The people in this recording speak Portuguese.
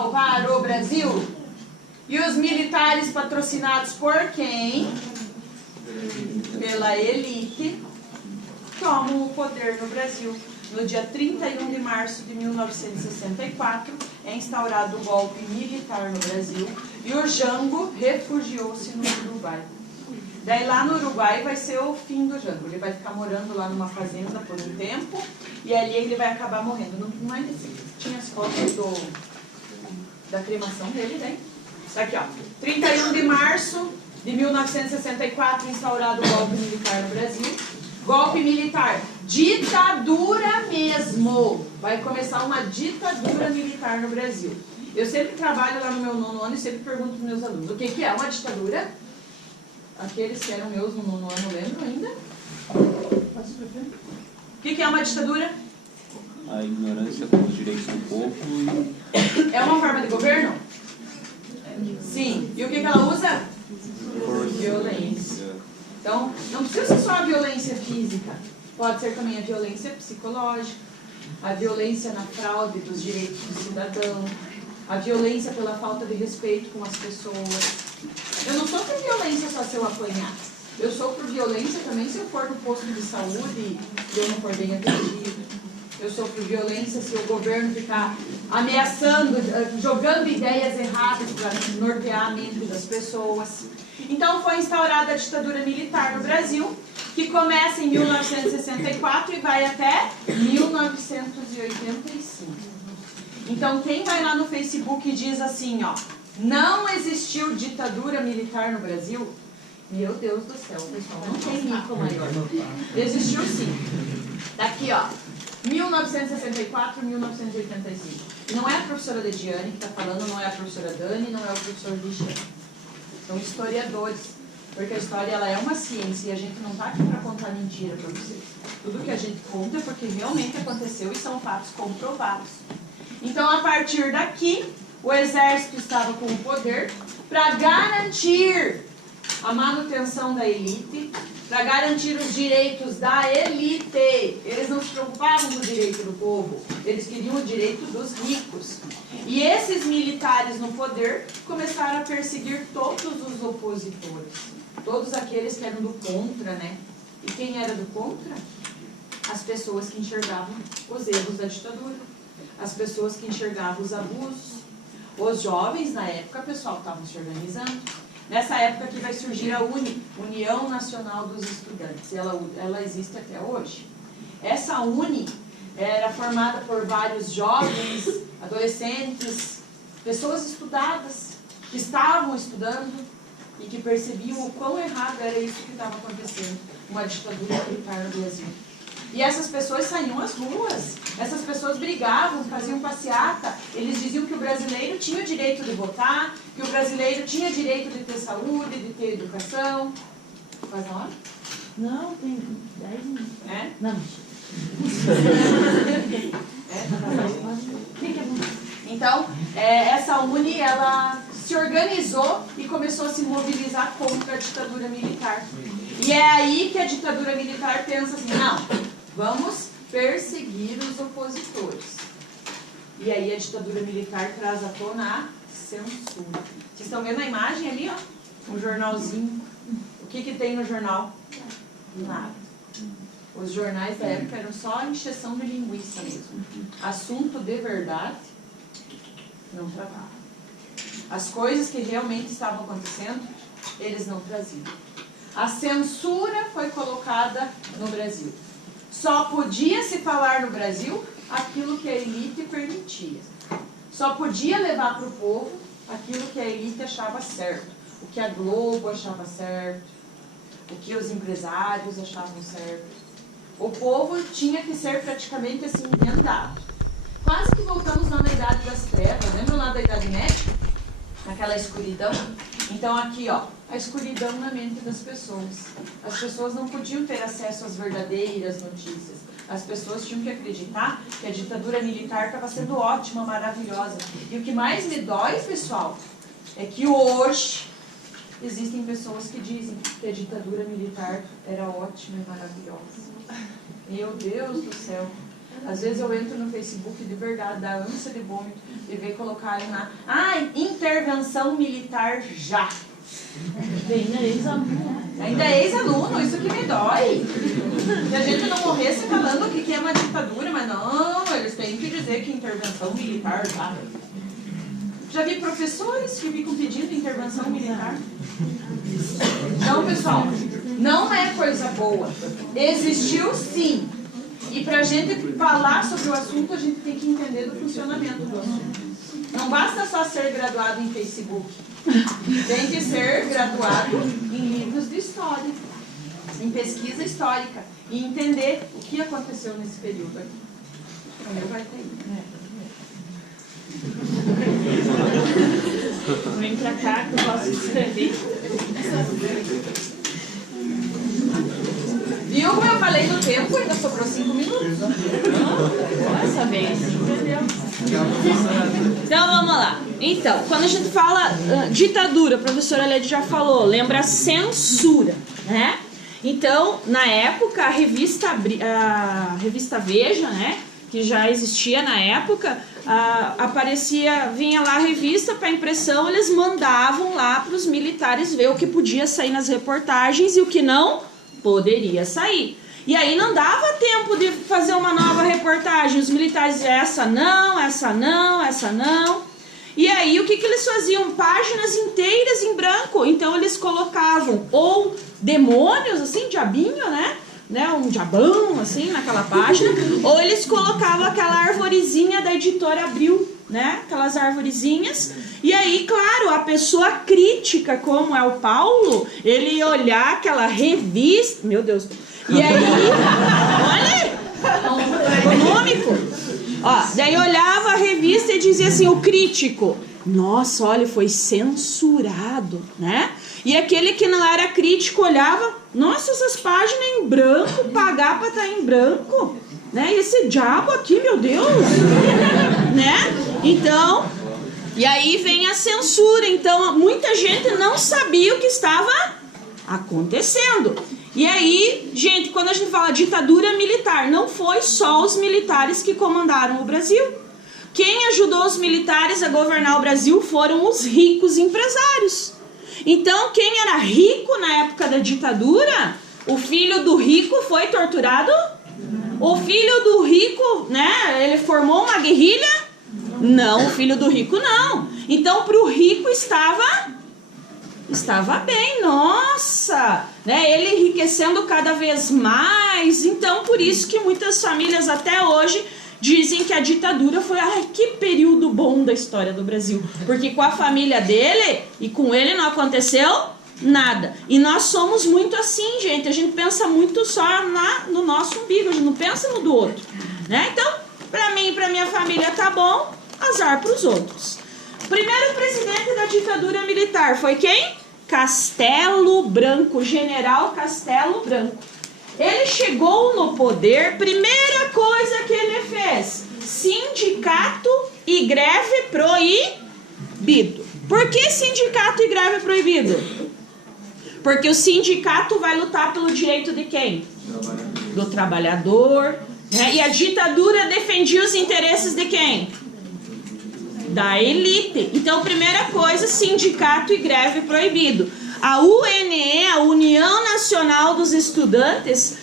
salvar o Brasil. E os militares patrocinados por quem? Pela elite, tomam o poder no Brasil. No dia 31 de março de 1964, é instaurado o golpe militar no Brasil e o Jango refugiou-se no Uruguai. Daí lá no Uruguai vai ser o fim do Jango. Ele vai ficar morando lá numa fazenda por um tempo e ali ele vai acabar morrendo. Não é nesse. Tinha as fotos da cremação dele, né? Tá aqui, ó. 31 de março de 1964, instaurado o golpe militar no Brasil. Golpe militar, ditadura mesmo. Vai começar uma ditadura militar no Brasil. Eu sempre trabalho lá no meu 9º ano e sempre pergunto para os meus alunos, o que é uma ditadura? Aqueles que eram meus no 9º ano lembram ainda? O que é uma ditadura? A ignorância com os direitos do povo e... É uma forma de governo? Sim. E o que ela usa? Violência. Então, não precisa ser só a violência física. Pode ser também a violência psicológica, a violência na fraude dos direitos do cidadão, a violência pela falta de respeito com as pessoas. Eu não sou por violência só se eu apanhar. Eu sou por violência também se eu for no posto de saúde e eu não for bem atendido. Eu sou por violência se o governo ficar ameaçando, jogando ideias erradas para nortear a mente das pessoas. Então foi instaurada a ditadura militar no Brasil, que começa em 1964 e vai até 1985. Então quem vai lá no Facebook e diz assim, ó, não existiu ditadura militar no Brasil? Meu Deus do céu, pessoal, não tem mico maior. Existiu sim. Daqui, ó. 1964, 1985. Não é a professora Dediane que está falando, não é a professora Dani, não é o professor Richard. São historiadores, porque a história ela é uma ciência e a gente não está aqui para contar mentira para vocês. Tudo que a gente conta é porque realmente aconteceu e são fatos comprovados. Então, a partir daqui, o exército estava com o poder para garantir a manutenção da elite, para garantir os direitos da elite. Eles não se preocupavam com o direito do povo, eles queriam o direito dos ricos. E esses militares no poder começaram a perseguir todos os opositores, todos aqueles que eram do contra, né? E quem era do contra? As pessoas que enxergavam os erros da ditadura, as pessoas que enxergavam os abusos. Os jovens, na época, pessoal, estavam se organizando. Nessa época que vai surgir a União Nacional dos Estudantes. Ela existe até hoje. Essa UNE era formada por vários jovens, adolescentes, pessoas estudadas, que estavam estudando e que percebiam o quão errado era isso que estava acontecendo, uma ditadura militar no Brasil. E essas pessoas saíam às ruas, essas pessoas brigavam, faziam passeata, eles diziam que o brasileiro tinha o direito de votar, que o brasileiro tinha direito de ter saúde, de ter educação. Faz na hora? Não, tem 10 minutos. É? Não. Então, essa UNE, ela se organizou e começou a se mobilizar contra a ditadura militar. E é aí que a ditadura militar pensa assim, não, vamos perseguir os opositores. E aí a ditadura militar traz à tona a censura. Vocês estão vendo a imagem ali, ó? Um jornalzinho. O que tem no jornal? Nada. Os jornais da época eram só encheção de linguiça mesmo. Assunto de verdade, não tratavam. As coisas que realmente estavam acontecendo, eles não traziam. A censura foi colocada no Brasil. Só podia se falar no Brasil aquilo que a elite permitia. Só podia levar para o povo aquilo que a elite achava certo. O que a Globo achava certo. O que os empresários achavam certo. O povo tinha que ser praticamente assim, vendado. Quase que voltamos lá na Idade das Trevas. Lembram lá da Idade Média? Naquela escuridão? Então aqui, ó, a escuridão na mente das pessoas. As pessoas não podiam ter acesso às verdadeiras notícias. As pessoas tinham que acreditar que a ditadura militar estava sendo ótima, maravilhosa. E o que mais me dói, pessoal, é que hoje existem pessoas que dizem que a ditadura militar era ótima e maravilhosa. Meu Deus do céu. Às vezes eu entro no Facebook de verdade, da ânsia de vômito, e vejo colocarem lá, intervenção militar já. Ainda é ex-aluno. Ainda é ex-aluno, isso que me dói. Se a gente não morresse falando que é uma ditadura, mas não, eles têm que dizer que intervenção militar já. Já vi professores que ficam pedindo intervenção militar. Então, pessoal, não é coisa boa. Existiu sim. E para a gente falar sobre o assunto, a gente tem que entender do funcionamento do assunto. Não basta só ser graduado em Facebook. Tem que ser graduado em livros de história, em pesquisa histórica, e entender o que aconteceu nesse período aqui. O meu vai ter aí. Vem pra cá que eu posso escrever. Viu como eu falei do tempo? Ainda sobrou 5 minutos. Dessa vez, entendeu? Então vamos lá. Então, quando a gente fala ditadura, a professora Lede já falou, lembra censura, né? Então, na época, a revista Veja, né, que já existia na época, vinha lá a revista para impressão, eles mandavam lá para os militares ver o que podia sair nas reportagens e o que não poderia sair. E aí não dava tempo de fazer uma nova reportagem. Os militares diziam, essa não, essa não, essa não. E aí o que eles faziam? Páginas inteiras em branco. Então eles colocavam ou demônios, assim, diabinho, né? Um diabão, assim, naquela página. Ou eles colocavam aquela arvorezinha da editora Abril, né? Aquelas arvorezinhas. E aí, claro, a pessoa crítica, como é o Paulo, ele ia olhar aquela revista... Meu Deus... E aí, olha, econômico. Ó, daí olhava a revista e dizia assim, o crítico, nossa, olha, foi censurado, né? E aquele que não era crítico olhava, nossa, essas páginas em branco, pagar pra estar em branco, né? E esse diabo aqui, meu Deus, né? Então, e aí vem a censura. Então, muita gente não sabia o que estava acontecendo. E aí, gente, quando a gente fala ditadura militar, não foi só os militares que comandaram o Brasil. Quem ajudou os militares a governar o Brasil foram os ricos empresários. Então, quem era rico na época da ditadura, o filho do rico foi torturado? O filho do rico, né, ele formou uma guerrilha? Não, o filho do rico não. Então, para o rico estava bem, nossa, né? Ele enriquecendo cada vez mais. Então, por isso que muitas famílias até hoje dizem que a ditadura foi, que período bom da história do Brasil. Porque com a família dele e com ele não aconteceu nada. E nós somos muito assim, gente. A gente pensa muito só no nosso umbigo, a gente não pensa no do outro, né? Então, pra mim e pra minha família tá bom, azar pros outros. O primeiro presidente da ditadura militar foi quem? Castelo Branco, General Castelo Branco. Ele chegou no poder, primeira coisa que ele fez, sindicato e greve proibido. Por que sindicato e greve proibido? Porque o sindicato vai lutar pelo direito de quem? Do trabalhador, né? E a ditadura defendia os interesses de quem? Da elite. Então, primeira coisa, sindicato e greve proibido. A UNE, a União Nacional dos Estudantes,